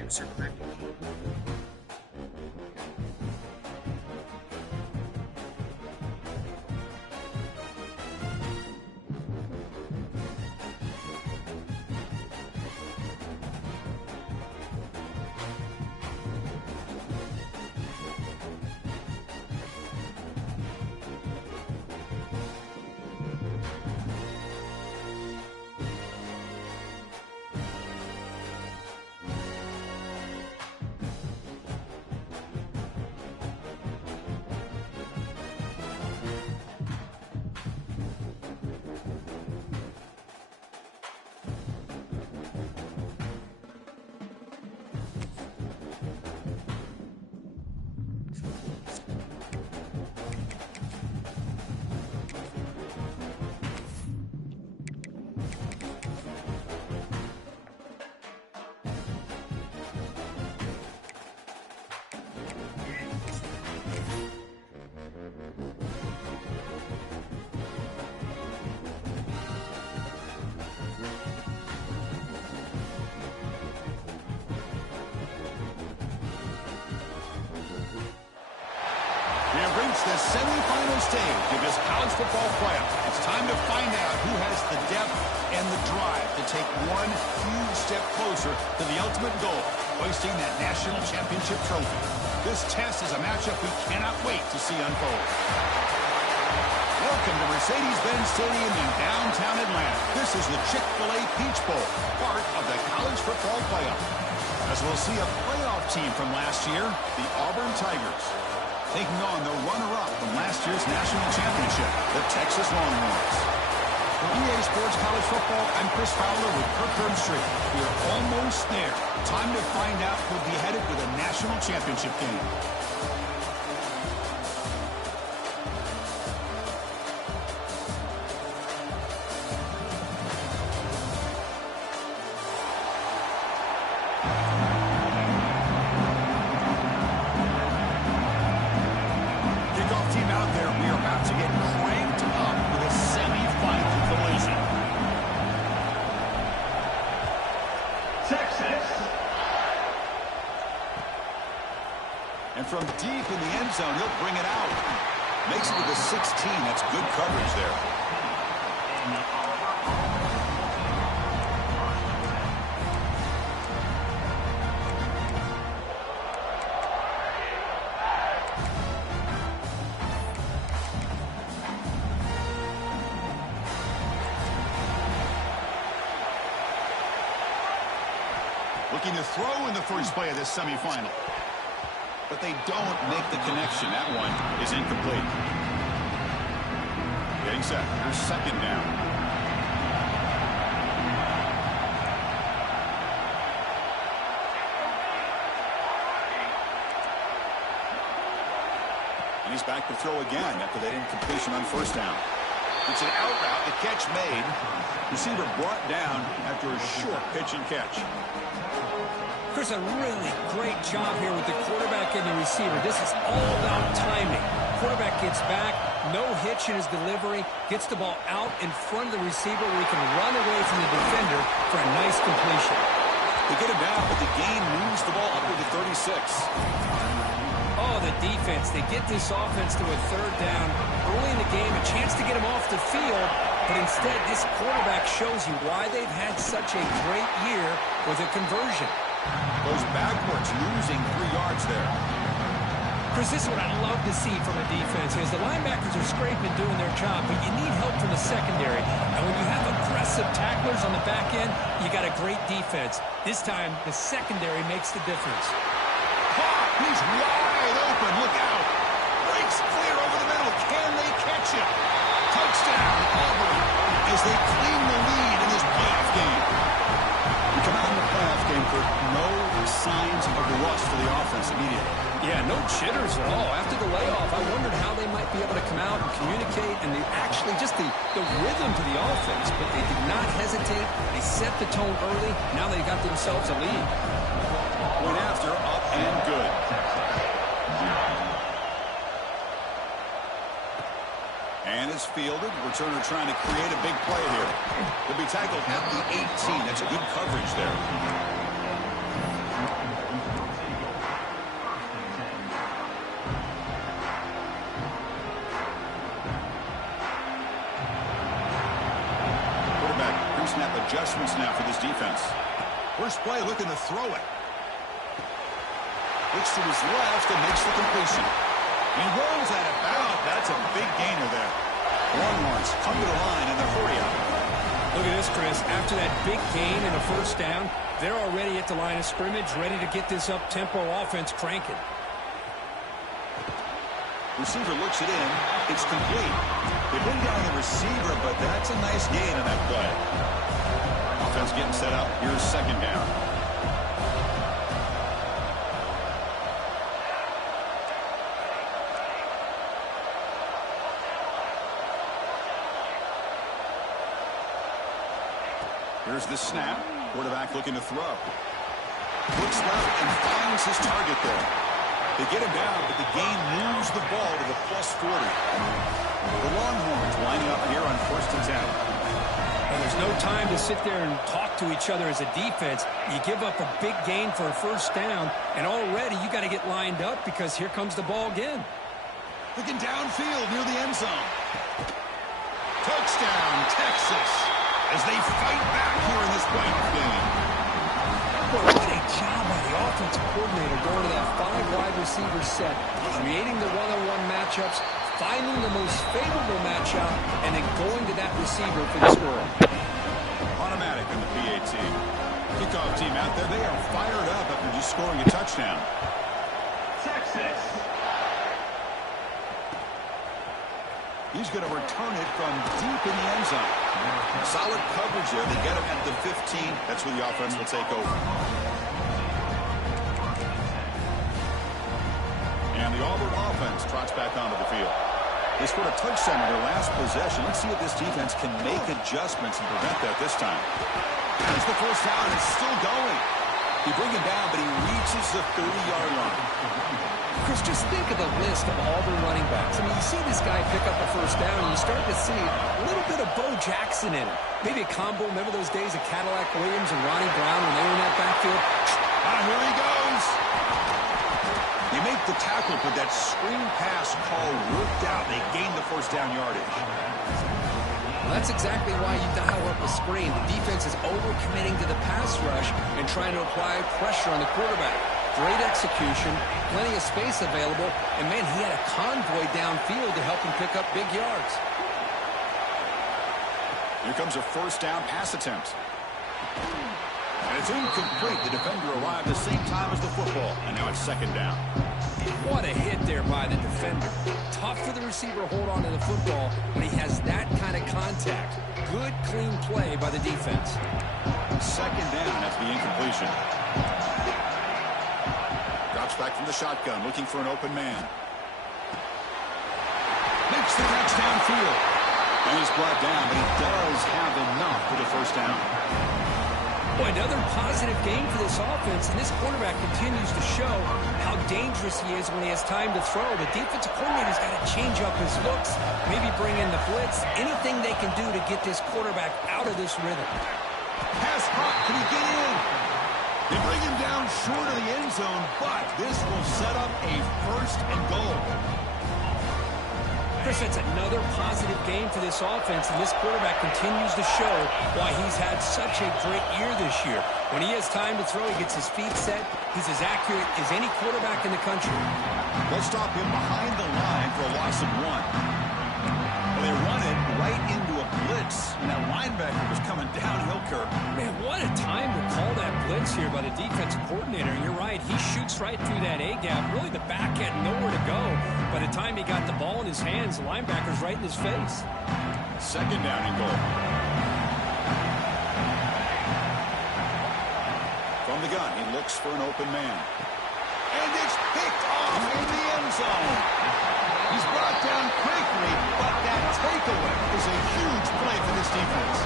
juicer quick. The semifinal stage of this college football playoff. It's time to find out who has the depth and the drive to take one huge step closer to the ultimate goal, hoisting that national championship trophy. This test is a matchup we cannot wait to see unfold. Welcome to Mercedes-Benz Stadium in downtown Atlanta. This is the Chick-fil-A Peach Bowl, part of the college football playoff. As we'll see a playoff team from last year, the Auburn Tigers, taking on the runner-up from last year's national championship, the Texas Longhorns. For EA Sports College Football, I'm Chris Fowler with Kirk Herbstreit. We are almost there. Time to find out who'll be headed to the national championship game. From deep in the end zone, he'll bring it out. Makes it to the 16. That's good coverage there. Looking to throw in the first play of this semifinal. But they don't make the connection. That one is incomplete. Getting set. Here's second down. And he's back to throw again after that incompletion on first down. It's an out route. The catch made. Receiver brought down after a short pitch and catch. Chris, a really great job here with the quarterback and the receiver. This is all about timing. Quarterback gets back, no hitch in his delivery, gets the ball out in front of the receiver where he can run away from the defender for a nice completion. They get him down, but the game moves the ball up to the 36. Oh, the defense. They get this offense to a third down early in the game, a chance to get him off the field, but instead this quarterback shows you why they've had such a great year with a conversion. Goes backwards, losing 3 yards there. Chris, this is what I love to see from a defense is the linebackers are scraping doing their job, but you need help from the secondary. And when you have aggressive tacklers on the back end, you got a great defense. This time, the secondary makes the difference. He's wide open. Look out. Breaks clear over the middle. Can they catch him? Touchdown, Auburn, as they claim the lead in this playoff game. We come out in the playoff game for no signs of rust for the offense immediately. Yeah, no jitters at all. After the layoff, I wondered how they might be able to come out and communicate, and actually just the rhythm to the offense, but they did not hesitate. They set the tone early. Now they got themselves a lead. Point after, up and good. And it's fielded. Returner trying to create a big play here. He'll be tackled at the 18. That's a good coverage there. Adjustments now for this defense. First play, looking to throw it. Looks to his left and makes the completion. He rolls that about. That's a big gainer there. Longhorns come to the line in the hurry up. Look at this, Chris. After that big gain and a first down, they're already at the line of scrimmage, ready to get this up-tempo offense cranking. Receiver looks it in. It's complete. They bring down the receiver, but that's a nice gain in that play. Offense getting set up. Here's second down. Here's the snap. Quarterback looking to throw. Looks left and finds his target there. They get him down, but the gain moves the ball to the +40. The Longhorns lining up here on 1st and 10. And there's no time to sit there and talk to each other as a defense. You give up a big gain for a first down, and already you got to get lined up because here comes the ball again. Looking downfield near the end zone. Touchdown, Texas, as they fight back here in this playoff game. Boy, what a job by the offensive coordinator going to that 5-wide receiver set, creating the one-on-one matchups, finding the most favorable matchup, and then going to that receiver for the score. Automatic in the PAT. Kickoff team out there, they are fired up after just scoring a touchdown. Texas. He's going to return it from deep in the end zone. Solid coverage there. They get him at the 15. That's where the offense will take over. And the Auburn offense trots back onto the field. They scored a touchdown in their last possession. Let's see if this defense can make adjustments and prevent that this time. There's the first down. It's still going. You bring him down, but he reaches the 30-yard line. Chris, just think of the list of Auburn running backs. I mean, you see this guy pick up a first down, and you start to see a little bit of Bo Jackson in him. Maybe a combo. Remember those days of Cadillac Williams and Ronnie Brown when they were in that backfield? Here he goes. You make the tackle, but that screen pass call worked out. They gained the first down yardage. Well, that's exactly why you dial up a screen. The defense is overcommitting to the pass rush and trying to apply pressure on the quarterback. Great execution, plenty of space available, and, man, he had a convoy downfield to help him pick up big yards. Here comes a first down pass attempt. And it's incomplete. The defender arrived the same time as the football, and now it's second down. What a hit there by the defender. Tough for the receiver to hold on to the football when he has that kind of contact. Good, clean play by the defense. Second down after the incompletion. Drops back from the shotgun, looking for an open man. Makes the catch downfield. And he's brought down, but he does have enough for the first down. Boy, another positive game for this offense, and this quarterback continues to show how dangerous he is when he has time to throw. The defensive coordinator's got to change up his looks, maybe bring in the blitz, anything they can do to get this quarterback out of this rhythm. Pass caught. Can he get in? They bring him down short of the end zone, but this will set up a first and goal. Chris, that's another positive game for this offense, and this quarterback continues to show why he's had such a great year this year. When he has time to throw, he gets his feet set. He's as accurate as any quarterback in the country. They'll stop him behind the line for a loss of 1. Well, they run it right into a blitz, and that linebacker was coming downhill curve. Man, what a time to call that blitz here by the defensive coordinator. And you're right, he shoots right through that A-gap. Really, the back had nowhere to go. By the time he got the ball in his hands, the linebacker's right in his face. Second down and goal. From the gun, he looks for an open man. And it's picked off in the end zone. He's brought down quickly, but that takeaway is a huge play for this defense.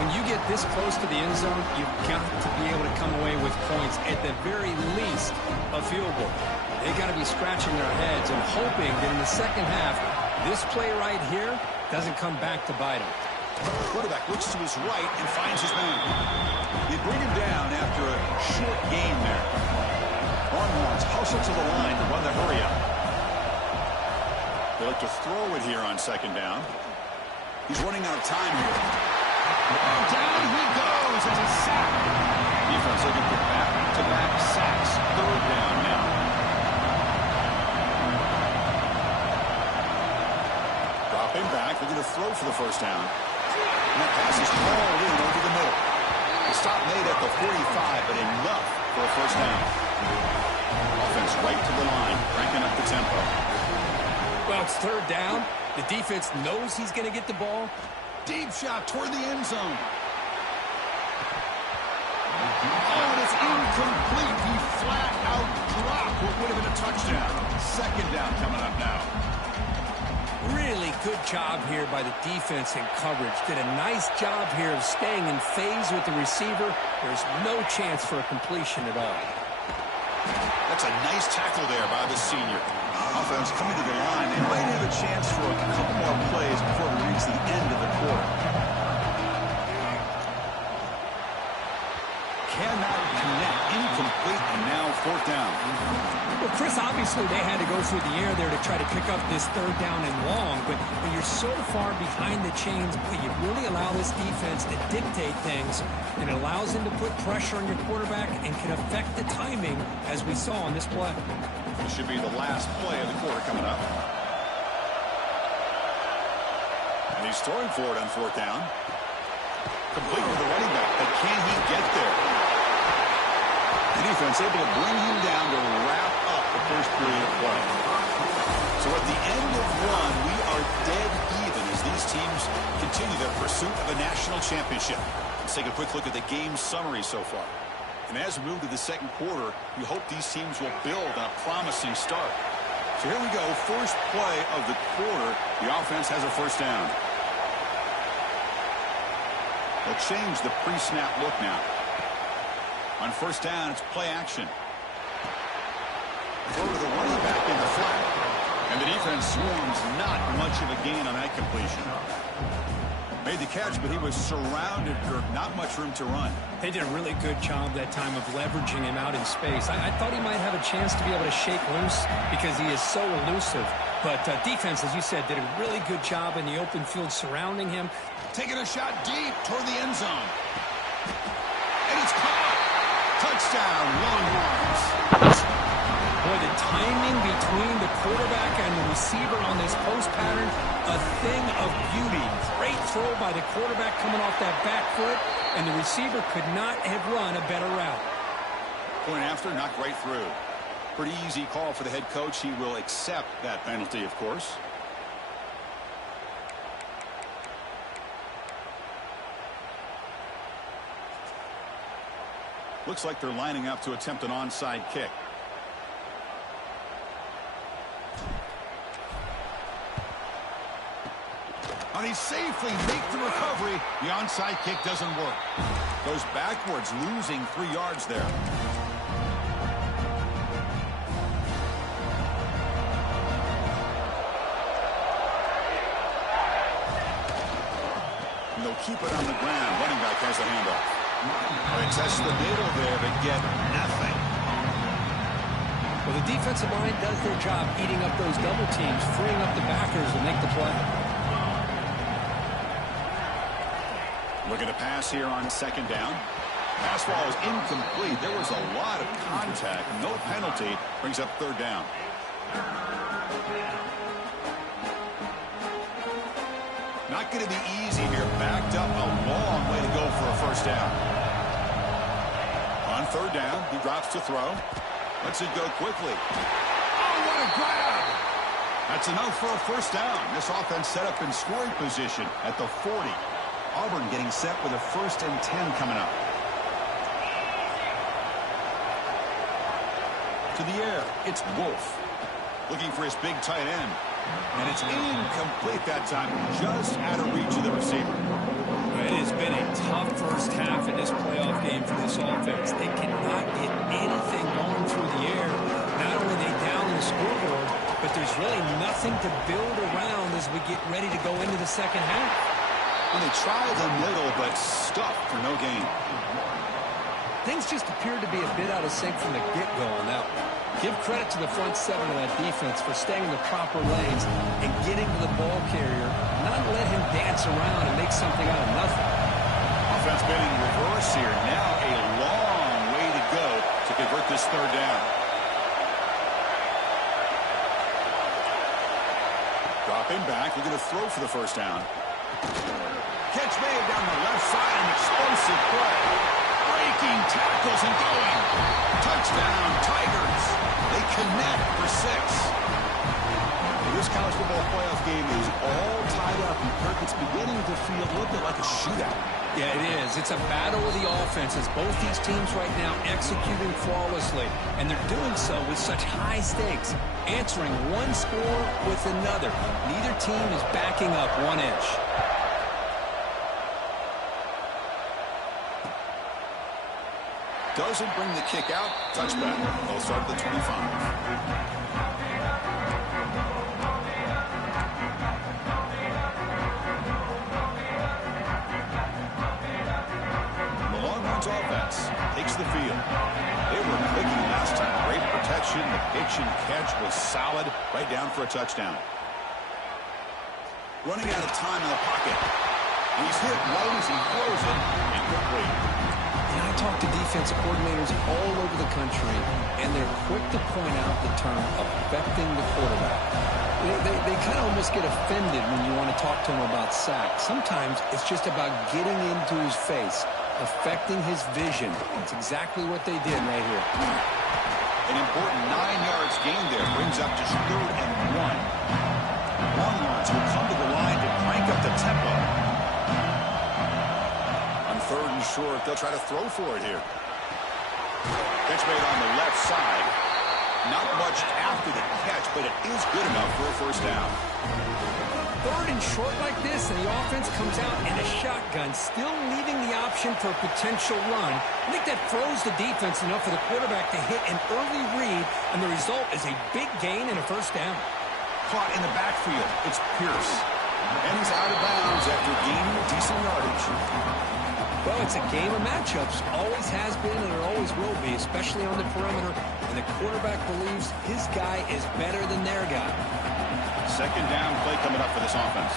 When you get this close to the end zone, you've got to be able to come away with points, at the very least, a field goal. They got to be scratching their heads and hoping that in the second half, this play right here doesn't come back to bite them. Quarterback looks to his right and finds his man. They bring him down after a short gain there. Longhorns hustle to the line to run the hurry up. They look to throw it here on second down. He's running out of time here. And down he goes as a sack. Defense looking for back-to-back sacks. Third down now. Dropping back, looking to throw for the first down. And that pass is hauled in over the middle. The stop made at the 45, but enough for a first down. Offense right to the line, cranking up the tempo. Well, it's third down. The defense knows he's going to get the ball. Deep shot toward the end zone. Oh, and it's incomplete. He flat out dropped what would have been a touchdown. Second down coming up now. Really good job here by the defense in coverage. Did a nice job here of staying in phase with the receiver. There's no chance for a completion at all. That's a nice tackle there by the senior. Offense coming to the line. They might have a chance for a couple more plays before we reach the end of the quarter. Cannot connect. Incomplete, and now fourth down. Well, Chris, obviously they had to go through the air there to try to pick up this third down and long, but when you're so far behind the chains, boy, you really allow this defense to dictate things, and it allows them to put pressure on your quarterback and can affect the timing, as we saw on this play. This should be the last play of the quarter coming up. And he's throwing for it on fourth down. Complete with the running back, but can he get there? The defense able to bring him down to wrap up the first period of play. So at the end of one, we are dead even as these teams continue their pursuit of a national championship. Let's take a quick look at the game summary so far. And as we move to the second quarter, we hope these teams will build on a promising start. So here we go, first play of the quarter. The offense has a first down. They'll change the pre-snap look now. On first down, it's play action. Throw to the running back in the flat. And the defense swarms, not much of a gain on that completion. Made the catch, but he was surrounded, or not much room to run. They did a really good job that time of leveraging him out in space. I thought he might have a chance to be able to shake loose because he is so elusive. But defense, as you said, did a really good job in the open field surrounding him. Taking a shot deep toward the end zone. And it's caught. Touchdown, Longhorns. Boy, the timing between the quarterback and the receiver on this post pattern, a thing of beauty. Great throw by the quarterback coming off that back foot, and the receiver could not have run a better route. Point after, knocked right through. Pretty easy call for the head coach. He will accept that penalty, of course. Looks like they're lining up to attempt an onside kick. And he safely makes the recovery. The onside kick doesn't work. Goes backwards, losing 3 yards there. And they'll keep it on the ground. Running back has a handoff. They test the middle there, but get nothing. Well, the defensive line does their job eating up those double teams, freeing up the backers to make the play. Looking to pass here on second down. Pass ball is incomplete. There was a lot of contact. No penalty. Brings up third down. Not going to be easy here. Backed up a long way to go for a first down. On third down, he drops to throw. Lets it go quickly. Oh, what a grab! That's enough for a first down. This offense set up in scoring position at the 40. Auburn getting set with a 1st and 10 coming up. To the air, it's Wolf. Looking for his big tight end. And it's incomplete that time, just out of reach of the receiver. It has been a tough first half in this playoff game for this offense. They cannot get anything going through the air. Not only are they down in the scoreboard, but there's really nothing to build around as we get ready to go into the second half. And they tried the middle, but stuffed for no gain. Things just appeared to be a bit out of sync from the get-go on that one. Give credit to the front seven of that defense for staying in the proper lanes and getting to the ball carrier, not let him dance around and make something out of nothing. this third down. Dropping back, looking to throw for the first down. Catch made down the left side, an explosive play. Breaking tackles and going. Touchdown, Tigers. They connect for 6. This college football playoff game is all tied up. And Kirk, it's beginning to feel a little bit like a shootout. Yeah, it is. It's a battle of the offenses. Both these teams right now executing flawlessly, and they're doing so with such high stakes, answering one score with another. Neither team is backing up 1 inch. Doesn't bring the kick out. Touchback. They'll start at the 25. Offense takes the field. They were clicking last time. Great protection. The pitch and catch was solid. Right down for a touchdown. Running out of time in the pocket. He's hit right as he throws it. Incomplete. And I talk to defensive coordinators all over the country, and they're quick to point out the term affecting the quarterback. They kind of almost get offended when you want to talk to them about sacks. Sometimes it's just about getting into his face, affecting his vision. It's exactly what they did right here. An important 9 yards gain there brings up to 3rd and 1. Longhorns will come to the line to crank up the tempo. On 3rd and short, they'll try to throw for it here. Catch made on the left side. Not much after the catch, but it is good enough for a first down. 3rd and short like this, and the offense comes out in a shotgun, still leaving the option for a potential run. I think that throws the defense enough for the quarterback to hit an early read, and the result is a big gain and a first down. Caught in the backfield. It's Pierce. And he's out of bounds after gaining decent yardage. Well, it's a game of matchups. Always has been, and it always will be, especially on the perimeter. And the quarterback believes his guy is better than their guy. Second down play coming up for this offense.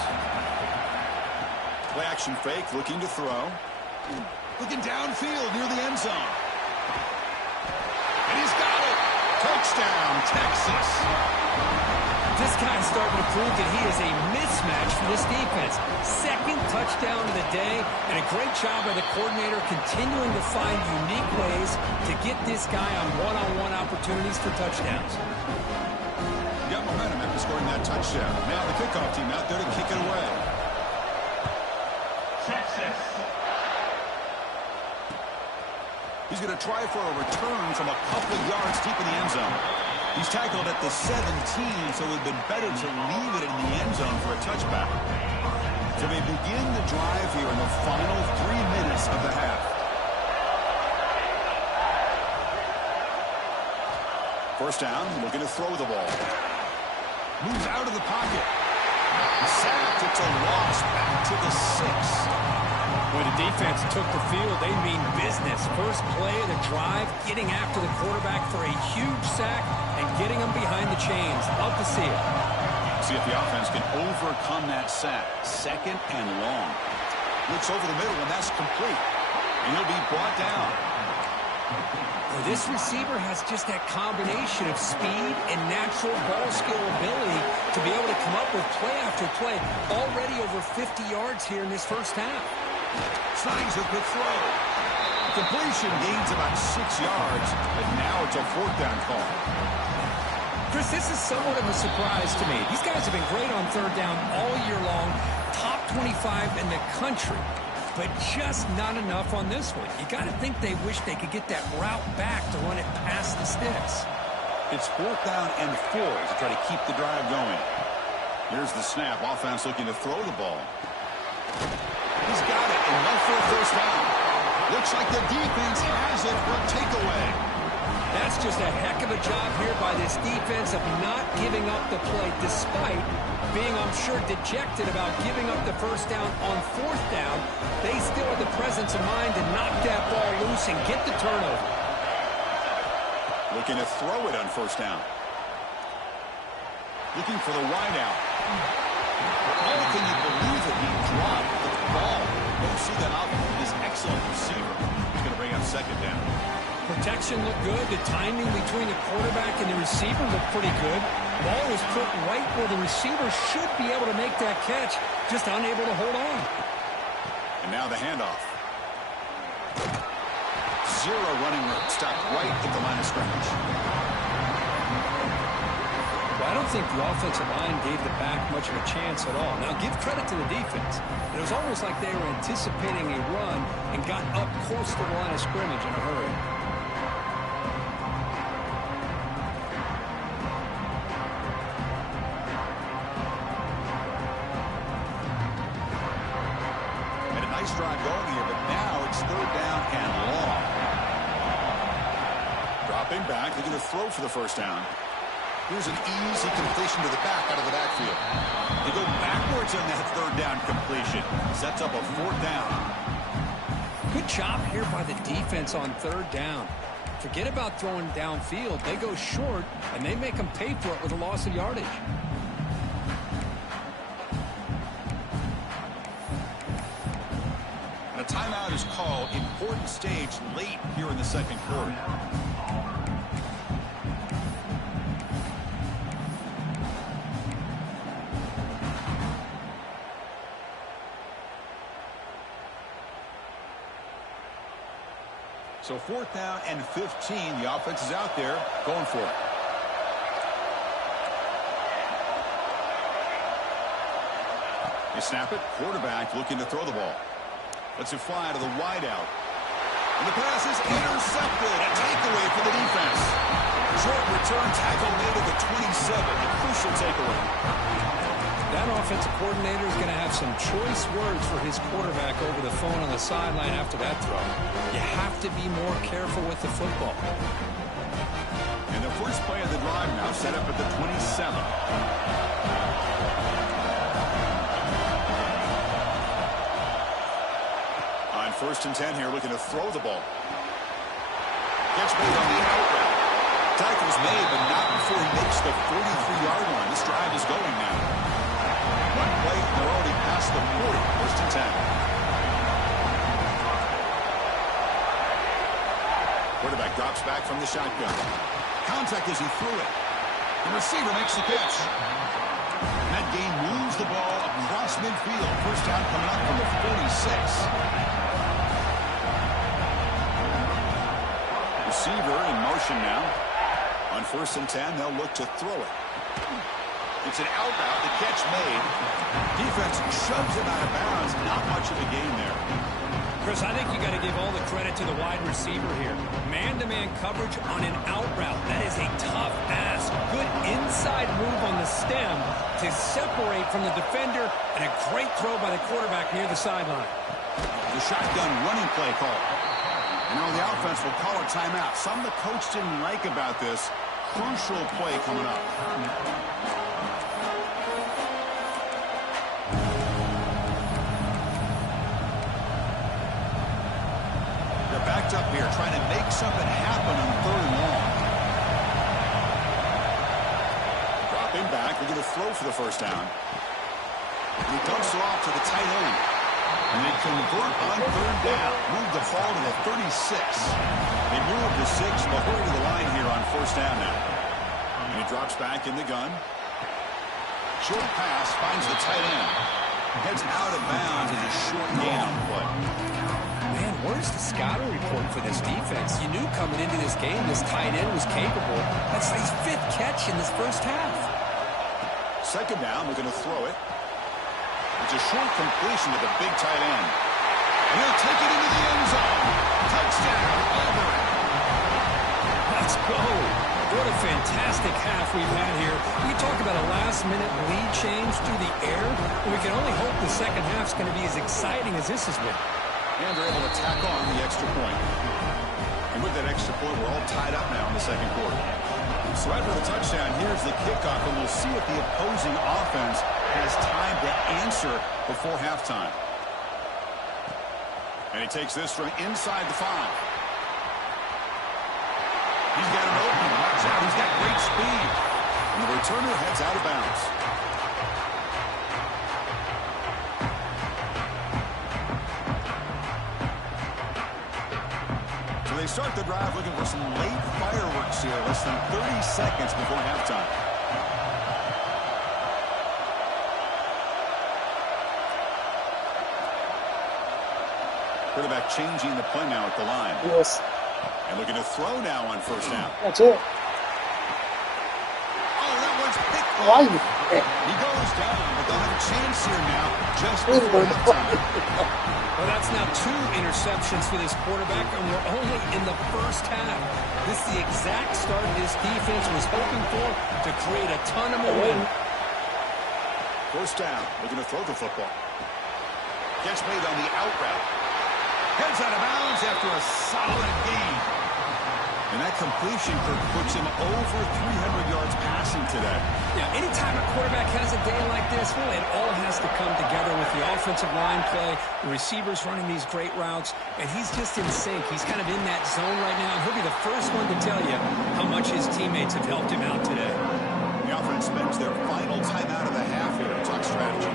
Play action fake, looking to throw. Looking downfield near the end zone. And he's got it. Touchdown, Texas. This guy's starting to prove that he is a mismatch for this defense. Second touchdown of the day, and a great job by the coordinator continuing to find unique ways to get this guy on one-on-one opportunities for touchdowns. Got momentum after scoring that touchdown. Now the kickoff team out there to kick it away. Texas. He's going to try for a return from a couple of yards deep in the end zone. He's tackled at the 17, so it would have been better to leave it in the end zone for a touchback. So they begin the drive here in the final 3 minutes of the half. First down, looking to throw the ball. Moves out of the pocket. Sacked. It's a loss back to the 6. When the defense took the field, they mean business. First play of the drive, getting after the quarterback for a huge sack and getting him behind the chains. Love to see it. See if the offense can overcome that sack. Second and long. Looks over the middle, and that's complete. And he'll be brought down. Well, this receiver has just that combination of speed and natural ball skill ability to be able to come up with play after play. Already over 50 yards here in this first half. Snags a good throw. Completion gains about 6 yards, but now it's a 4th down call. Chris, this is somewhat of a surprise to me. These guys have been great on 3rd down all year long, top 25 in the country, but just not enough on this one. You got to think they wish they could get that route back to run it past the sticks. It's 4th down and 4 to try to keep the drive going. Here's the snap. Offense looking to throw the ball. He's got it, enough for a first down. Looks like the defense has it for a takeaway. That's just a heck of a job here by this defense of not giving up the play, despite being, I'm sure, dejected about giving up the first down on 4th down. They still have the presence of mind to knock that ball loose and get the turnover. Looking to throw it on 1st down. Looking for the wide out. Oh, can you believe it? He dropped the ball. Don't see that out from this excellent receiver. He's going to bring up 2nd down. protection looked good. The timing between the quarterback and the receiver looked pretty good. Ball was put right where the receiver should be able to make that catch, just unable to hold on. And now the handoff. Zero running room. Stopped right at the line of scrimmage. Well, I don't think the offensive line gave the back much of a chance at all. Now, give credit to the defense. It was almost like they were anticipating a run and got up close to the line of scrimmage in a hurry. And a nice drive going here, but now it's third down and long. Dropping back, they're going to throw for the first down. Here's an easy completion to the back out of the backfield. They go backwards on that third down completion. Sets up a fourth down. Good job here by the defense on third down. Forget about throwing downfield. They go short, and they make them pay for it with a loss of yardage. And a timeout is called. Important stage late here in the second quarter. So fourth down and 15. The offense is out there going for it. They snap it. Quarterback looking to throw the ball. Lets it fly to the wideout. And the pass is intercepted. A takeaway for the defense. Short return tackle made at the 27. A crucial takeaway. That offensive coordinator is going to have some choice words for his quarterback over the phone on the sideline after that throw. You have to be more careful with the football. And the first play of the drive now set up at the 27. On first and 10 here, looking to throw the ball. Catch made on the out route. Tackle's made, but not before he makes the 43-yard line. This drive is going now. One play, they're already past the 40. First and 10. Quarterback drops back from the shotgun. Contact as he threw it. The receiver makes the catch. That game moves the ball across midfield. First down coming up from the 46. Receiver in motion now. On first and 10, they'll look to throw it. It's an out route. The catch made. Defense shoves him out of bounds. Not much of a gain there. Chris, I think you got to give all the credit to the wide receiver here. Man-to-man coverage on an out route. That is a tough ask. Good inside move on the stem to separate from the defender, and a great throw by the quarterback near the sideline. The shotgun running play call. And now the offense will call a timeout. Something the coach didn't like about this. Crucial play coming up. Backed up here, trying to make something happen on third and long. Dropping back, we're going to throw for the first down. And he dumps it off to the tight end. And they convert on third down. Move the ball to the 36. They move to 6, but hurry to the line here on first down now. And he drops back in the gun. Short pass, finds the tight end. Heads out of bounds as a short gain on play. Man, where's the scouting report for this defense? You knew coming into this game this tight end was capable. That's his 5th catch in this first half. Second down, we're going to throw it. It's a short completion to the big tight end. And he'll take it into the end zone. Touchdown, Auburn. Let's go. What a fantastic half we've had here. We talk about a last-minute lead change through the air. We can only hope the second half's going to be as exciting as this has been. And they're able to tack on the extra point. And with that extra point, we're all tied up now in the second quarter. So after the touchdown, here's the kickoff, and we'll see if the opposing offense has time to answer before halftime. And he takes this from inside the 5. He's got an opening. Watch out. He's got great speed. And the returner heads out of bounds. So they start the drive looking for some late fireworks here, less than 30 seconds before halftime. Quarterback changing the play now at the line. Yes. And looking to throw now on first down. That's it. Oh, that one's picked Why off. you? He goes down, but they'll have a chance here now just before halftime. Well, that's now 2 interceptions for this quarterback, and we're only in the first half. This is the exact start this defense was hoping for to create a ton of momentum. First down, looking to throw the football. Catch made on the out route. Heads out of bounds after a solid gain. And that completion puts him over 300 yards passing today. Yeah, anytime a quarterback has a day like this, really it all has to come together with the offensive line play, the receivers running these great routes, and he's just in sync. He's kind of in that zone right now, and he'll be the first one to tell you how much his teammates have helped him out today. The offense spends their final timeout of the half here to talk strategy.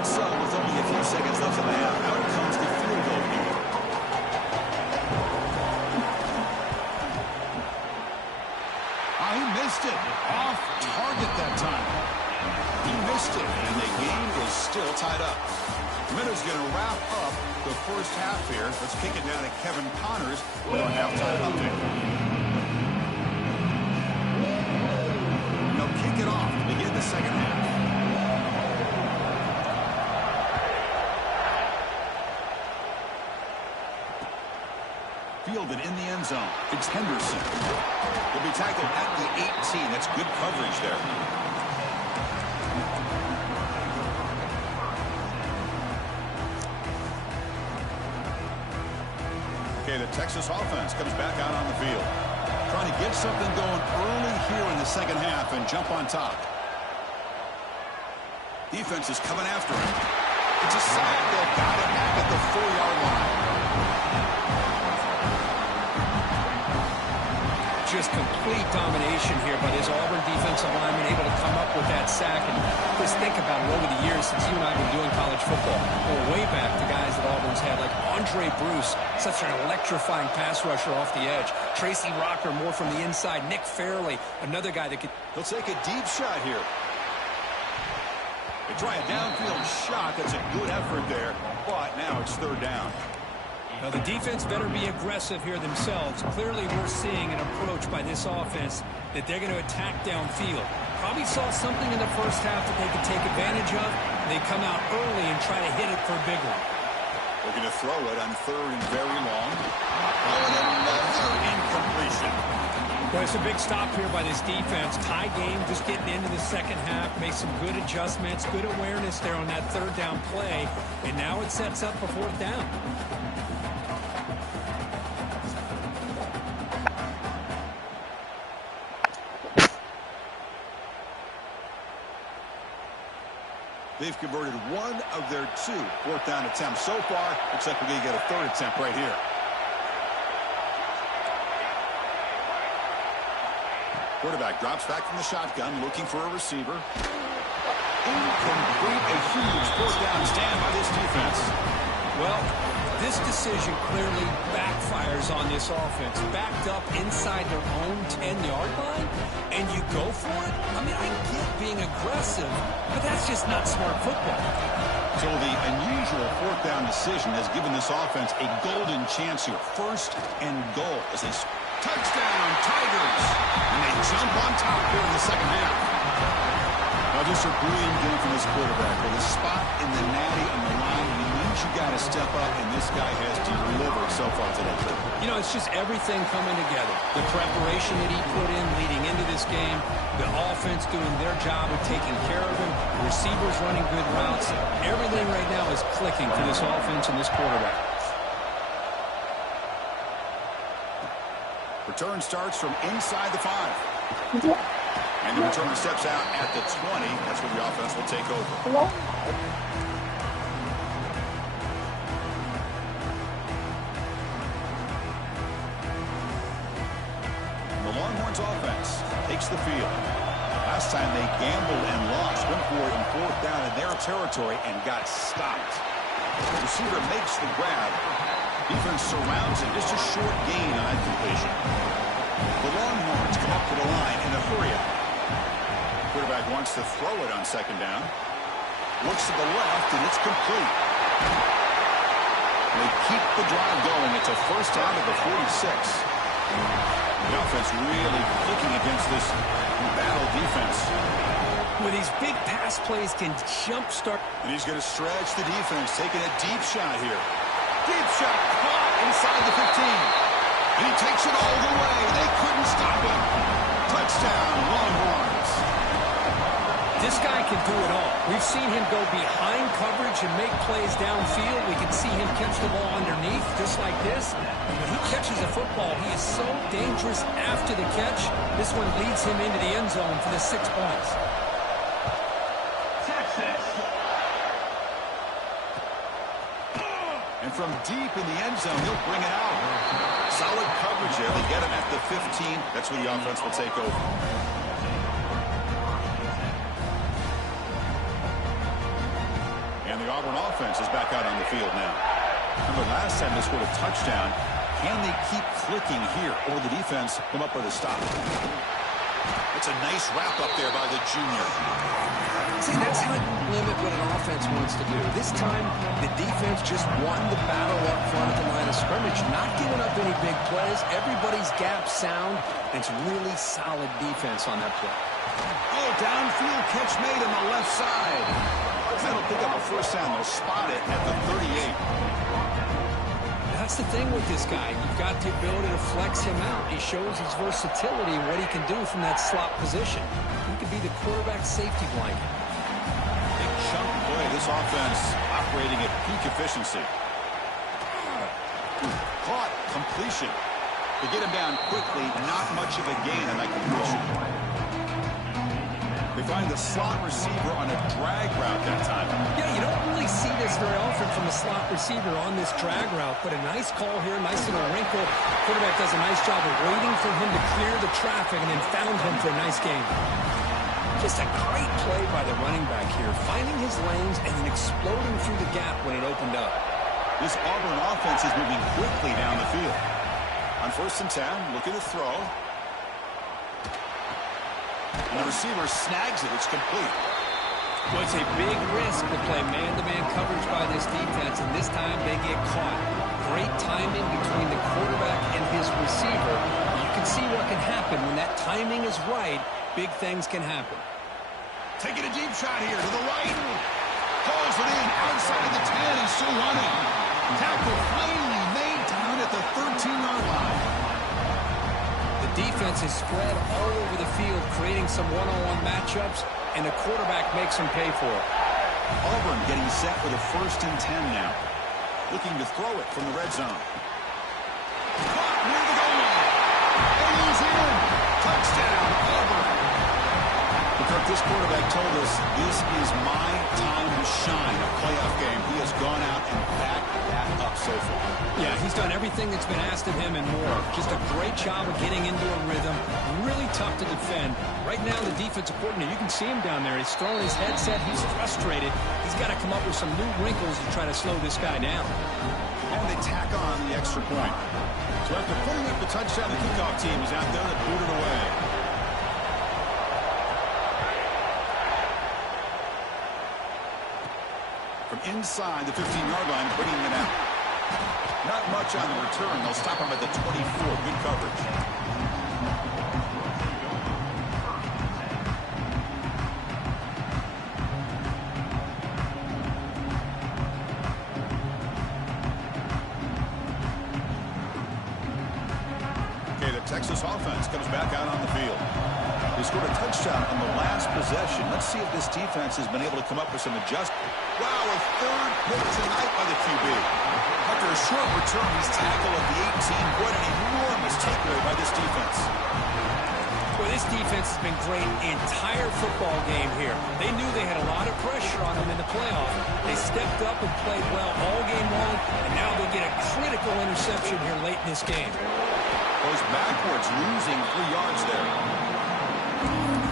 So, with only a few seconds left in the half, out comes the field goal kick. He missed it. Off target that time. He missed it, and the game is still tied up. Minutes going to wrap up the first half here. Let's kick it down to Kevin Connors with our halftime update. They'll kick it off to begin the second half. Fielded in the end zone. It's Henderson. He'll be tackled at the 18. That's good coverage there. Okay, the Texas offense comes back out on the field. Trying to get something going early here in the second half and jump on top. Defense is coming after him. It's a sack. They've got it back at the 4-yard line. Just complete domination here by his Auburn defensive lineman, able to come up with that sack. And just think about it over the years since you and I have been doing college football. We're way back to guys that Auburn's had, like Andre Bruce, such an electrifying pass rusher off the edge. Tracy Rocker, more from the inside. Nick Fairley, another guy that could... He'll take a deep shot here. They try a downfield shot. That's a good effort there, but now it's third down. Now, the defense better be aggressive here themselves. Clearly, we're seeing an approach by this offense that they're going to attack downfield. Probably saw something in the first half that they could take advantage of. They come out early and try to hit it for a big one. They're going to throw it on third and very long. Oh, and another incompletion. Well, it's a big stop here by this defense. Tie game, just getting into the second half. Make some good adjustments, good awareness there on that third down play. And now it sets up for fourth down. They've converted one of their 2 fourth down attempts so far. Looks like we're going to get a third attempt right here. Quarterback drops back from the shotgun, looking for a receiver. Incomplete, a huge fourth down stand by this defense. Well, this decision clearly backfires on this offense. Backed up inside their own 10-yard line, and you go for it? I mean, I get being aggressive, but that's just not smart football. So the unusual fourth down decision has given this offense a golden chance here. First and goal as they touchdown Tigers. And they jump on top here in the second half. Now just a brilliant game from this quarterback. With a spot in the natty on the line, he means you got to step up, and this guy has delivered so far today. You know, it's just everything coming together. The preparation that he put in leading into this game, the offense doing their job of taking care of him, receivers running good routes. Everything right now is clicking for this offense and this quarterback. Return starts from inside the 5. And the returner steps out at the 20. That's where the offense will take over. The Longhorns offense takes the field. Last time they gambled and lost. Went for it in fourth down in their territory and got stopped. The receiver makes the grab. Defense surrounds him. Just a short gain on that completion. The Longhorns come up to the line in a hurry-up. Quarterback wants to throw it on second down. Looks to the left, and it's complete. They keep the drive going. It's a first down at the 46. The offense really clicking against this battle defense. With these big pass plays can jumpstart. And he's going to stretch the defense, taking a deep shot here. Deep shot caught inside the 15. And he takes it all the way. They couldn't stop him. Touchdown, Longhorns. This guy can do it all. We've seen him go behind coverage and make plays downfield. We can see him catch the ball underneath, just like this. And when he catches a football, he is so dangerous after the catch. This one leads him into the end zone for the 6 points. Texas. And from deep in the end zone, he'll bring it out. Solid coverage there. They get him at the 15. That's where the offense will take over. And the Auburn offense is back out on the field now. Remember last time they scored a touchdown. Can they keep clicking here, or the defense come up with a stop? It's a nice wrap up there by the junior. See, that's how you limit what an offense wants to do. This time, the defense just won the battle up front at the line of scrimmage, not giving up any big plays. Everybody's gap sound. It's really solid defense on that play. Oh, downfield catch made on the left side. That'll pick up a first down. They'll spot it at the 38. That's the thing with this guy. You've got the ability to flex him out. He shows his versatility and what he can do from that slot position. He could be the quarterback safety blanket. Big chunk play. This offense operating at peak efficiency. Caught. Completion. To get him down quickly, not much of a gain on that completion. They find the slot receiver on a drag route that time. Yeah, you don't really see this very often from a slot receiver on this drag route, but a nice call here, nice little wrinkle. Quarterback does a nice job of waiting for him to clear the traffic and then found him for a nice gain. Just a great play by the running back here, finding his lanes and then exploding through the gap when it opened up. This Auburn offense is moving quickly down the field. On 1st and 10, looking to throw. And the receiver snags it. It's complete. Well, it's a big risk to play man-to-man coverage by this defense, and this time they get caught. Great timing between the quarterback and his receiver. You can see what can happen when that timing is right. Big things can happen. Taking a deep shot here to the right. Pulls it in outside the 10 and still running. Tackle finally made down at the 13-yard line. The defense is spread all over the field, creating some one-on-one matchups, and the quarterback makes them pay for it. Auburn getting set for the 1st and 10 now. Looking to throw it from the red zone. Caught near the goal line. And he's in. Touchdown, Auburn. Because this quarterback told us this is my time to shine, a playoff game. He has gone out and backed that up so far. Yeah, he's done everything that's been asked of him and more. Just a great job of getting into a rhythm. Really tough to defend. Right now, the defensive coordinator, you can see him down there. He's throwing his headset. He's frustrated. He's got to come up with some new wrinkles to try to slow this guy down. And they tack on the extra point. So after putting up the touchdown, the kickoff team is out there to boot it away. From inside the 15-yard line, bringing it out. Not much on the return. They'll stop him at the 24. Good coverage. Okay, the Texas offense comes back out on the field. They scored a touchdown on the last possession. Let's see if this defense has been able to come up with some adjustments. Wow, a third pick tonight by the QB. After a short return, he's tackled at the 18. What an enormous takeaway by this defense. Well, this defense has been great the entire football game here. They knew they had a lot of pressure on them in the playoff. They stepped up and played well all game long, and now they get a critical interception here late in this game. Goes backwards, losing 3 yards there.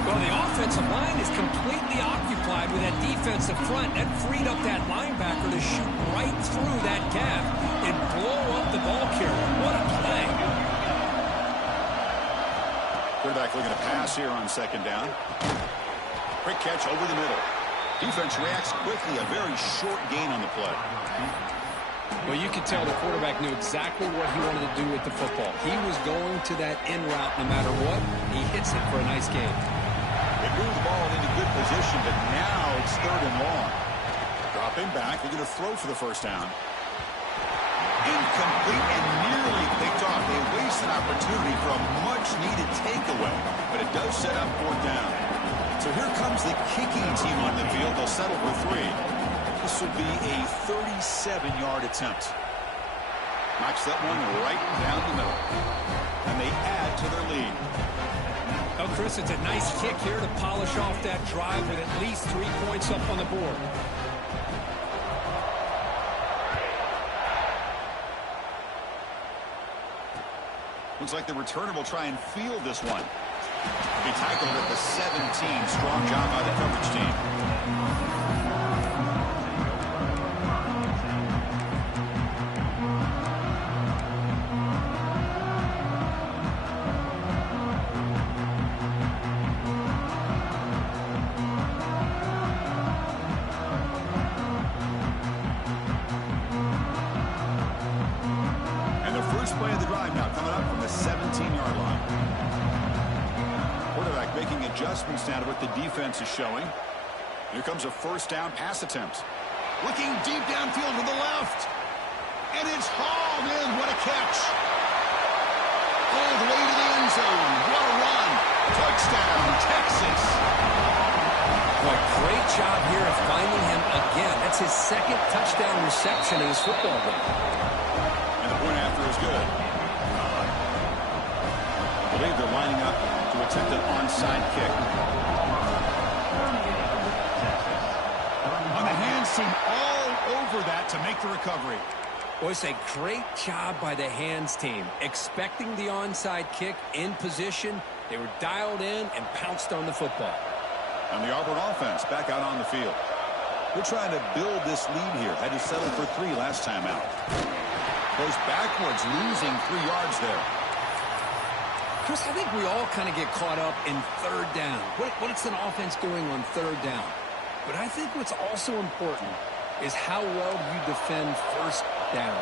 Well, the offensive line is completely occupied with that defensive front. That freed up that linebacker to shoot right through that gap and blow up the ball carrier. What a play. Quarterback looking to pass here on second down. Quick catch over the middle. Defense reacts quickly. A very short gain on the play. Well, you could tell the quarterback knew exactly what he wanted to do with the football. He was going to that in route no matter what. He hits it for a nice gain. They moved the ball into good position, but now it's third and long. Dropping back. They're going to throw for the first down. Incomplete and nearly picked off. They waste an opportunity for a much-needed takeaway, but it does set up fourth down. So here comes the kicking team on the field. They'll settle for 3. This will be a 37-yard attempt. Knocks that one right down the middle. And they add to their lead. Oh, Chris, it's a nice kick here to polish off that drive with at least 3 points up on the board. Looks like the returner will try and field this one. He tackled it at the 17. Strong job by the coverage team. And the first play of the drive now coming up from the 17-yard line. Quarterback making adjustments now to what the defense is showing. Here comes a first down pass attempt. Looking deep downfield to the left. And it's hauled in. What a catch. All the way to the end zone. What a run. Touchdown, Texas. Boy, great job here of finding him again. That's his second touchdown reception in his football game. And the point after is good. I believe they're lining up to attempt an onside kick. On the hands team all over that to make the recovery. Boy, it's a great job by the hands team. Expecting the onside kick in position. They were dialed in and pounced on the football. And the Auburn offense back out on the field. We're trying to build this lead here. Had to settle for 3 last time out. Goes backwards, losing 3 yards there. Chris, I think we all kind of get caught up in third down. What's an offense doing on third down? But I think what's also important is how well you defend first down.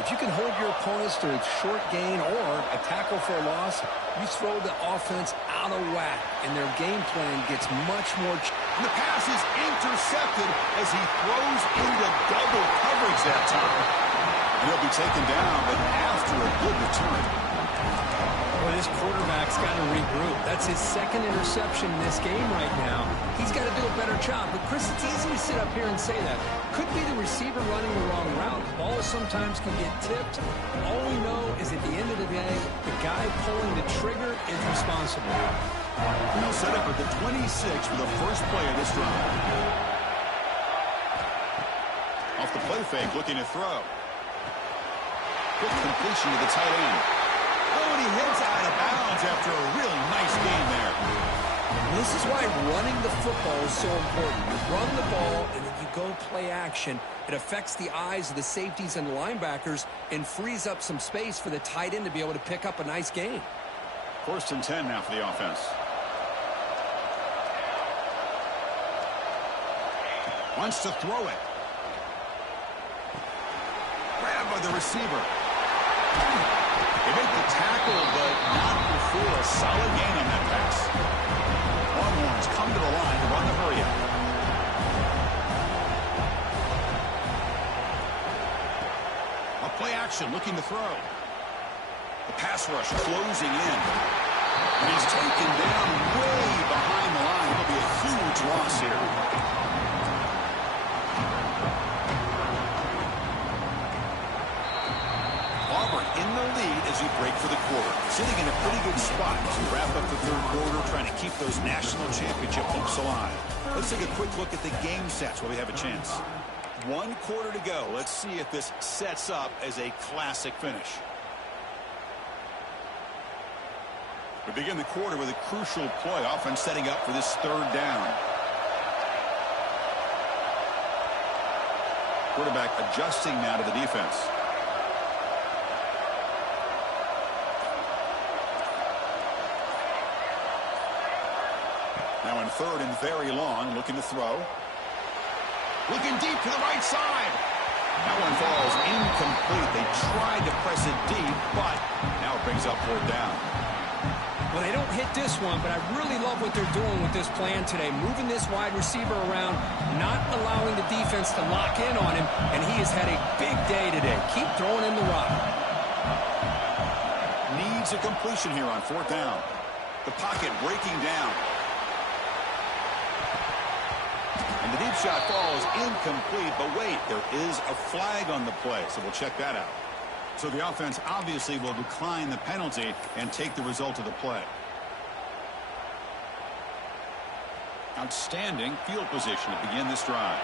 If you can hold your opponents to a short gain or a tackle for a loss, you throw the offense out of whack, and their game plan gets much more. And the pass is intercepted as he throws into double coverage that time. And he'll be taken down, but after a good return. Boy, this quarterback's got to regroup. That's his second interception in this game right now. He's got to do a better job. But, Chris, it's easy to sit up here and say that. Could be the receiver running the wrong route. Balls sometimes can get tipped. All we know is at the end of the day, the guy pulling the trigger is responsible. And they'll set up at the 26 for the first play of this drive. Off the play fake, looking to throw. Quick completion to the tight end. Oh, and he hits out of bounds after a really nice game there. This is why running the football is so important. You run the ball, and then you go play action. It affects the eyes of the safeties and the linebackers and frees up some space for the tight end to be able to pick up a nice gain. First and 10 now for the offense. Wants to throw it. Grabbed by the receiver. They make the tackle, but not before a solid gain on that pass. Longhorns come to the line to run the hurry-up. A play action, looking to throw. The pass rush closing in. And he's taken down way behind the line. It'll be a huge loss here. Auburn in the lead as we break for the quarter. Sitting in a pretty good spot as we wrap up the third quarter, trying to keep those national championship hopes alive. Let's take a quick look at the game sets where we have a chance. 1 quarter to go. Let's see if this sets up as a classic finish. We begin the quarter with a crucial play, offense setting up for this third down. Quarterback adjusting now to the defense. Now in third and very long, looking to throw. Looking deep to the right side. That one falls incomplete. They tried to press it deep, but now it brings up fourth down. Well, they don't hit this one, but I really love what they're doing with this plan today. Moving this wide receiver around, not allowing the defense to lock in on him, and he has had a big day today. Keep throwing in the rock. Needs a completion here on fourth down. The pocket breaking down. And the deep shot falls incomplete, but wait, there is a flag on the play, so we'll check that out. So the offense obviously will decline the penalty and take the result of the play. Outstanding field position to begin this drive.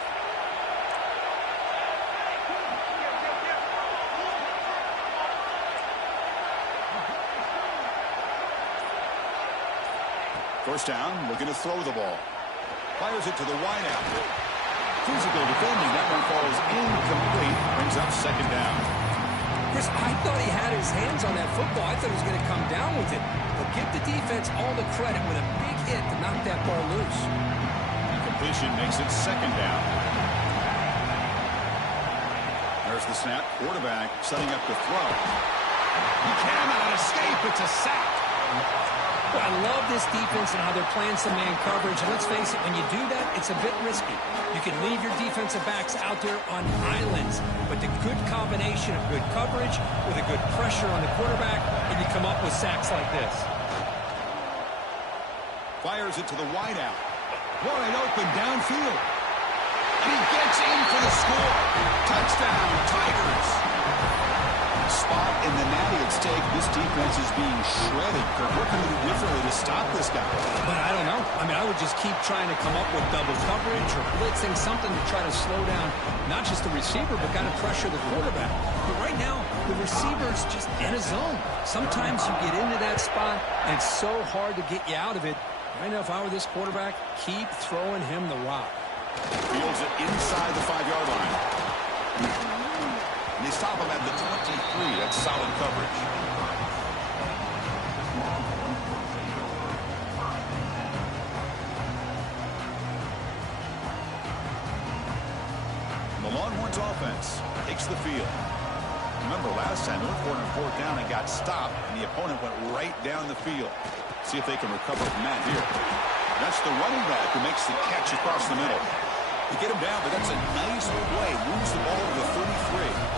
First down, looking to throw the ball. Fires it to the wideout. Physical defending. That one falls incomplete. Brings up second down. Chris, I thought he had his hands on that football. I thought he was going to come down with it. But give the defense all the credit with a big hit to knock that ball loose. Completion makes it second down. There's the snap. Quarterback setting up the throw. He cannot escape. It's a sack. Well, I love this defense and how they're playing some man coverage. And let's face it, when you do that, it's a bit risky. You can leave your defensive backs out there on islands, but the good combination of good coverage with a good pressure on the quarterback, and you come up with sacks like this. Fires it to the wideout. Wide open downfield. And he gets in for the score. Touchdown, Tigers. Spot in the natty at stake. This defense is being shredded. Kirk, what can we do differently to stop this guy? But I don't know. I mean, I would just keep trying to come up with double coverage or blitzing, something to try to slow down not just the receiver, but kind of pressure the quarterback. But right now, the receiver's just in a zone. Sometimes you get into that spot, and it's so hard to get you out of it. Right now, if I were this quarterback, keep throwing him the rock. Fields it inside the 5-yard line. And they stop him at the 23. That's solid coverage. And the Longhorns offense takes the field. Remember last time, they were on fourth down and got stopped, and the opponent went right down the field. See if they can recover from that here. That's the running back who makes the catch across the middle. They get him down, but that's a nice play. Moves the ball to the 33.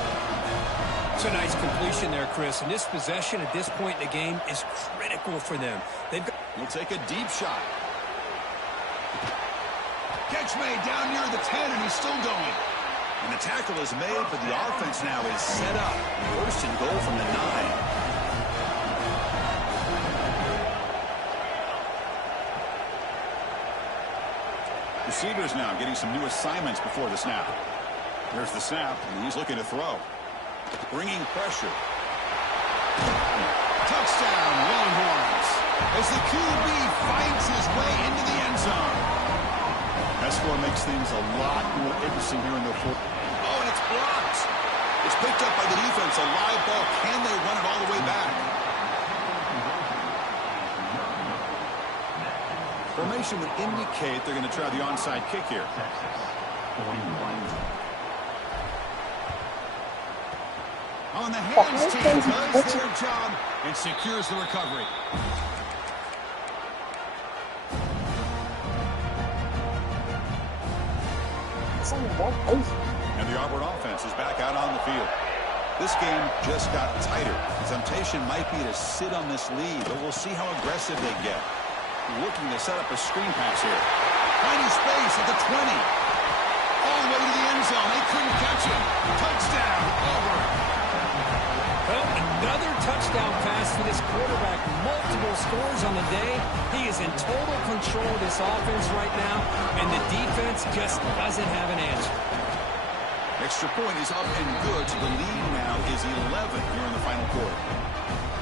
It's a nice completion there, Chris. And this possession at this point in the game is critical for them. He'll take a deep shot. Catch made down near the 10, and he's still going. And the tackle is made, but the offense now is set up. First and goal from the 9. Receivers now getting some new assignments before the snap. There's the snap, and he's looking to throw. Bringing pressure. Touchdown, Longhorns, as the QB fights his way into the end zone. That score makes things a lot more interesting here in the fourth. Oh, and it's blocked. It's picked up by the defense. A live ball. Can they run it all the way back? Formation would indicate they're going to try the onside kick here. On the hands team does their job and secures the recovery. And the Auburn offense is back out on the field. This game just got tighter. The temptation might be to sit on this lead, but we'll see how aggressive they get. Looking to set up a screen pass here. Finding space at the 20. All the way to the end zone. They couldn't catch him. Touchdown, Auburn. Well, another touchdown pass for this quarterback. Multiple scores on the day. He is in total control of this offense right now, and the defense just doesn't have an answer. Extra point is up and good, so the lead now is 11 here in the final quarter.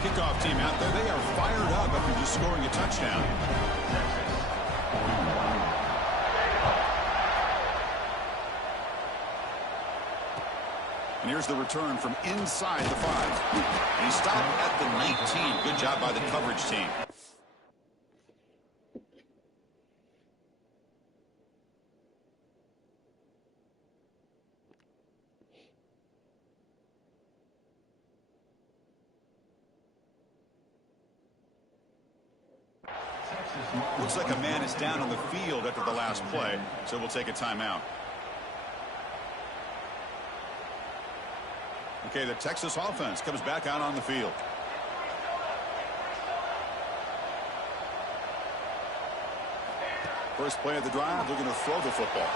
Kick kickoff team out there, they are fired up after just scoring a touchdown. And here's the return from inside the 5. And he stopped at the 19. Good job by the coverage team. Looks like a man is down on the field after the last play, so we'll take a timeout. Okay, the Texas offense comes back out on the field. First play of the drive, looking to throw the football.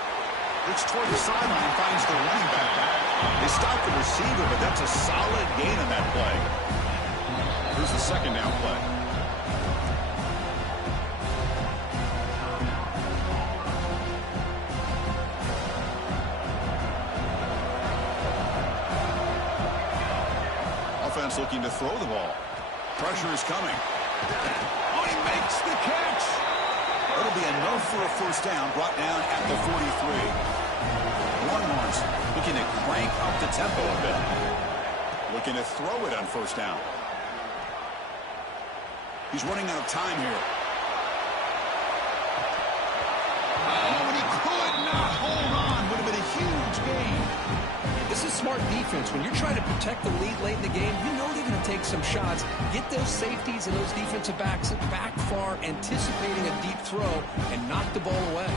Looks toward the sideline, finds the running back. They stop the receiver, but that's a solid gain on that play. Here's the second down play. Offense looking to throw the ball. Pressure is coming. Oh, he makes the catch. That'll be enough for a first down, brought down at the 43. Longhorns looking to crank up the tempo a bit. Looking to throw it on first down. He's running out of time here. Oh, and he could not hold on. Would have been a huge gain. This is smart defense. When you're trying to protect the lead late in the game, you know they're going to take some shots. Get those safeties and those defensive backs back far, anticipating a deep throw, and knock the ball away.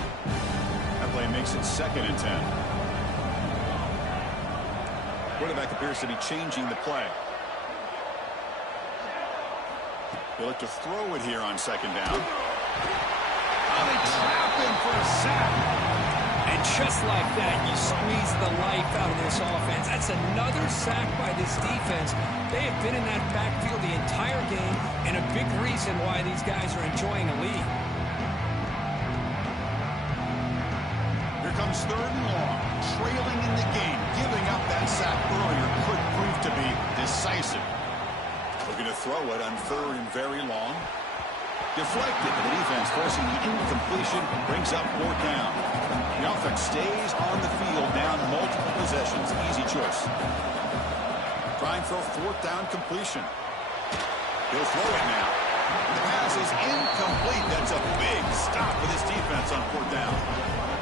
That play makes it 2nd and 10. Quarterback appears to be changing the play. They look to throw it here on 2nd down. Oh, they trap him for a sack. And just like that, you squeeze the life out of this offense. That's another sack by this defense. They have been in that backfield the entire game, and a big reason why these guys are enjoying a lead. Here comes 3rd and long. Trailing in the game. Giving up that sack earlier could prove to be decisive. Looking to throw it on 3rd and very long. Deflected, but the defense forcing the incompletion brings up 4th down. The offense stays on the field, down multiple possessions. Easy choice. Trying for a 4th down completion. He'll throw it now. The pass is incomplete. That's a big stop for this defense on 4th down.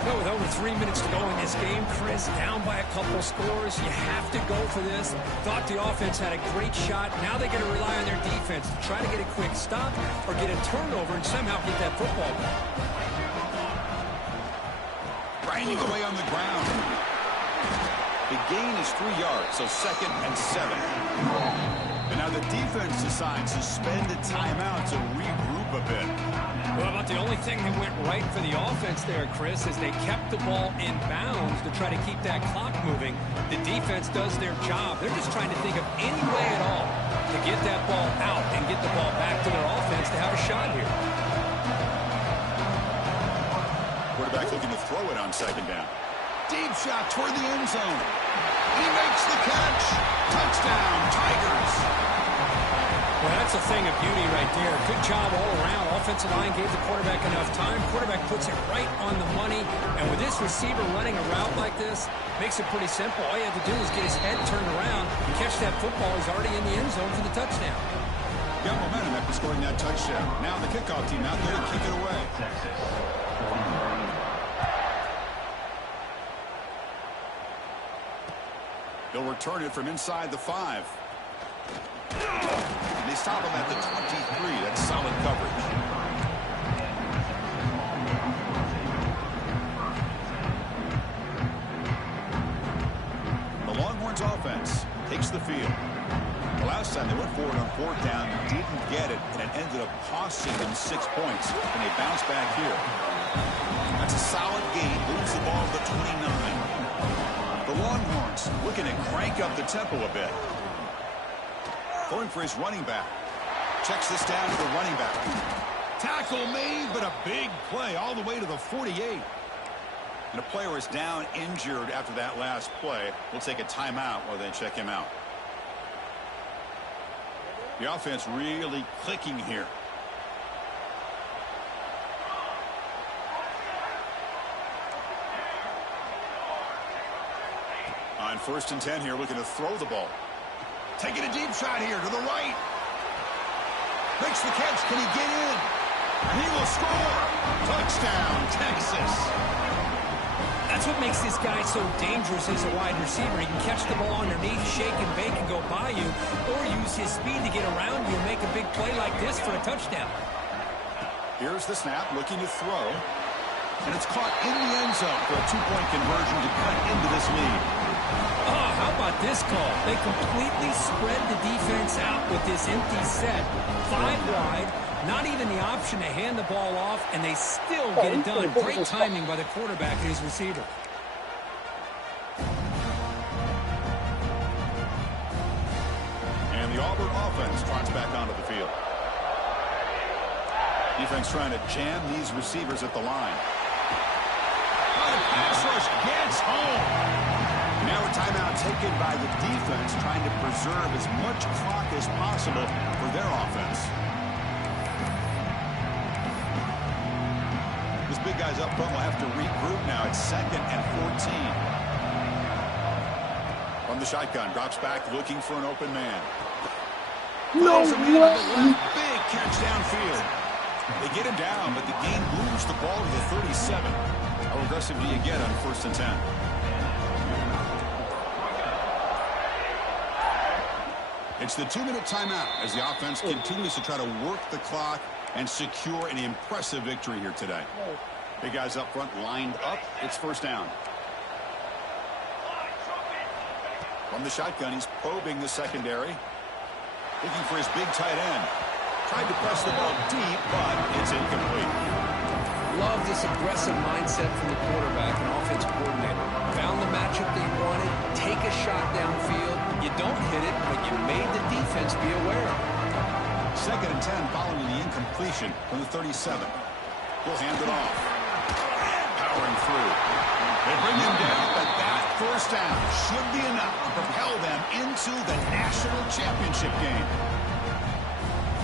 Well, with over 3 minutes to go in this game, Chris, down by a couple scores, you have to go for this. Thought the offense had a great shot. Now they got to rely on their defense to try to get a quick stop or get a turnover and somehow get that football back. Grinding away on the ground. The gain is 3 yards, so 2nd and 7. And now the defense decides to spend a timeout to regroup a bit. Well, about the only thing that went right for the offense there, Chris, is they kept the ball in bounds to try to keep that clock moving. The defense does their job. They're just trying to think of any way at all to get that ball out and get the ball back to their offense to have a shot here. Quarterback looking to throw it on 2nd down. Deep shot toward the end zone. He makes the catch. Touchdown, Tigers. Well, that's a thing of beauty right there. Good job all around. Offensive line gave the quarterback enough time. Quarterback puts it right on the money. And with this receiver running a route like this, makes it pretty simple. All you have to do is get his head turned around and catch that football. He's already in the end zone for the touchdown. Got momentum after scoring that touchdown. Now the kickoff team out there to kick it away. They'll return it from inside the 5. And they stop him at the 23. That's solid coverage. The Longhorns offense takes the field. The last time they went forward on 4th down, didn't get it, and it ended up costing them 6 points. And they bounce back here. That's a solid gain. Moves the ball to the 29. The Longhorns looking to crank up the tempo a bit. Going for his running back. Checks this down to the running back. Tackle made, but a big play all the way to the 48. And a player is down injured after that last play. We'll take a timeout while they check him out. The offense really clicking here. On 1st and 10 here, looking to throw the ball. Taking a deep shot here to the right. Makes the catch. Can he get in? He will score. Touchdown, Texas. That's what makes this guy so dangerous as a wide receiver. He can catch the ball underneath, shake and bake and go by you, or use his speed to get around you and make a big play like this for a touchdown. Here's the snap, looking to throw. And it's caught in the end zone for a 2-point conversion to cut into this lead. Oh, how about this call? They completely spread the defense out with this empty set. 5 wide, not even the option to hand the ball off, and they still get it done. Great timing by the quarterback and his receiver. And the Auburn offense trots back onto the field. Defense trying to jam these receivers at the line. The pass rush gets home. Now a timeout taken by the defense, trying to preserve as much clock as possible for their offense. This big guy's up front will have to regroup now. It's 2nd and 14. From the shotgun, drops back looking for an open man. No way! Big catch downfield. They get him down, but the game moves the ball to the 37. How aggressive do you get on 1st and 10? It's the 2-minute timeout as the offense continues to try to work the clock and secure an impressive victory here today. Big guys up front lined up. It's 1st down. From the shotgun, he's probing the secondary. Looking for his big tight end. Tried to press the ball deep, but it's incomplete. Love this aggressive mindset from the quarterback and offensive coordinator. Found the matchup they wanted, take a shot downfield. You don't hit it, but you made the defense be aware. 2nd and 10 following the incompletion from the 37. He'll hand it off. Powering through. They bring him down, but that 1st down should be enough to propel them into the national championship game.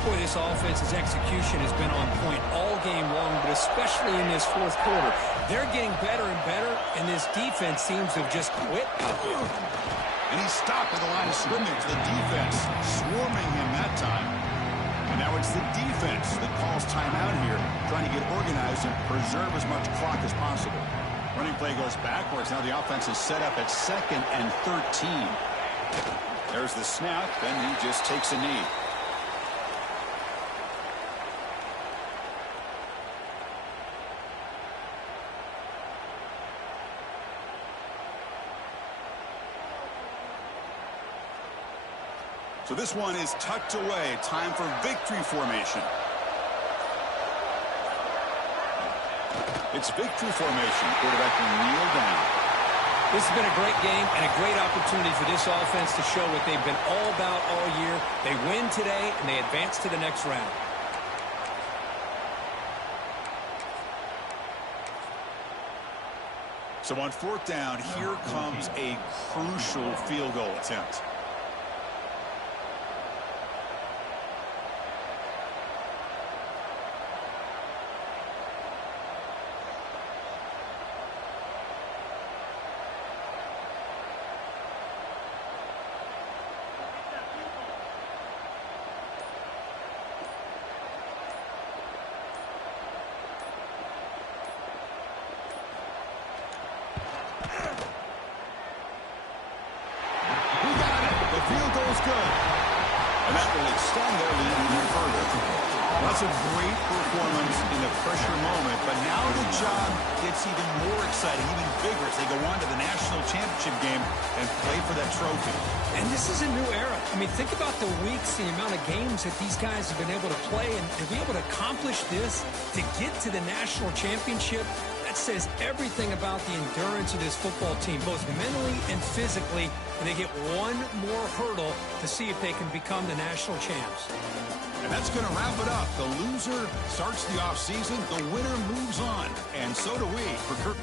Boy, this offense's execution has been on point all game long, but especially in this 4th quarter. They're getting better and better, and this defense seems to have just quit out there. And he's stopped at the line of scrimmage. The defense swarming him that time. And now it's the defense that calls timeout here, trying to get organized and preserve as much clock as possible. Running play goes backwards. Now the offense is set up at 2nd and 13. There's the snap, and he just takes a knee. So this one is tucked away. Time for victory formation. It's victory formation. Quarterback will kneel down. This has been a great game and a great opportunity for this offense to show what they've been all about all year. They win today, and they advance to the next round. So on 4th down, here comes a crucial field goal attempt. And that will extend their lead even further. That's a great performance in the pressure moment, but now the job gets even more exciting, even bigger as they go on to the national championship game and play for that trophy. And this is a new era. I mean, think about the weeks, the amount of games that these guys have been able to play, and to be able to accomplish this, to get to the national championship, that says everything about the endurance of this football team, both mentally and physically, and they get one more hurdle to see if they can become the national champs. And that's going to wrap it up. The loser starts the offseason. The winner moves on. And so do we. For Kirk